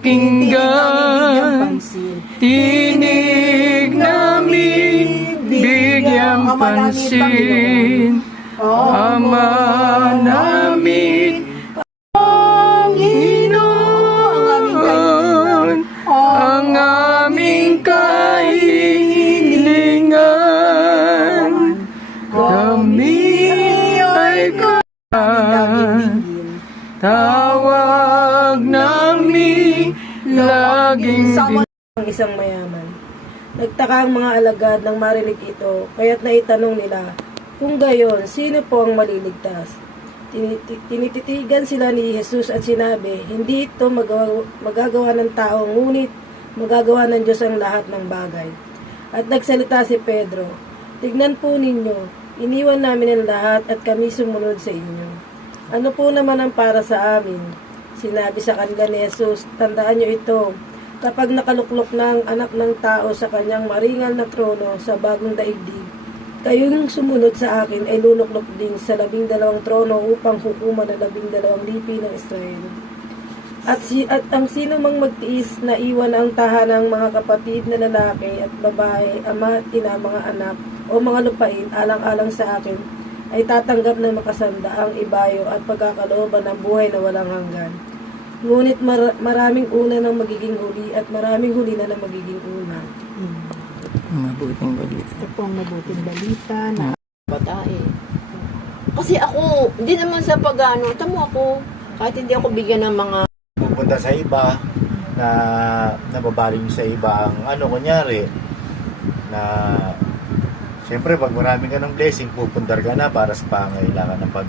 pakinggan, tinig namin, bigyang pansin, Ama namin, Panginoon, ang aming kahilingan, kami ay kan, tawag namin, laging ang isang mayaman. Nagtaka ang mga alagad nang marinig ito, kaya't naitanong nila, kung gayon, sino po ang maliligtas? Tiniti- Tinititigan sila ni Jesus at sinabi, hindi ito magawa, magagawa ng tao, ngunit magagawa ng Diyos ang lahat ng bagay. At nagsalita si Pedro, Tignan po ninyo, iniwan namin ang lahat at kami sumunod sa inyo. Ano po naman ang para sa amin? Sinabi sa kanila ni Jesus, tandaan niyo ito, kapag nakaluklok na ang anak ng tao sa kanyang maringal na trono sa bagong daigdig, kayong sumunod sa akin ay luluklok din sa labing dalawang trono upang hukuman ang labing dalawang lipi ng Israel. At, si, at ang sino mang magtiis na iwan ang tahanang mga kapatid na lalaki at babae, ama at ina, mga anak, o mga lupain alang-alang sa akin, ay tatanggap ng makasanda ang ibayo at pagkakalooban ng buhay na walang hanggan. Ngunit mar- maraming una ng magiging huli at maraming huli na ng magiging una. Mabuting balita. Ito po ang mabuting balita na Batae. Kasi ako, hindi naman sa pag-ano, tamo ako, kahit hindi ako bigyan ng mga pupunta sa iba na nababaling sa iba ang ano kunyari na siyempre pag marami ka ng blessing pupuntar ka na para sa pangailangan ng pamilya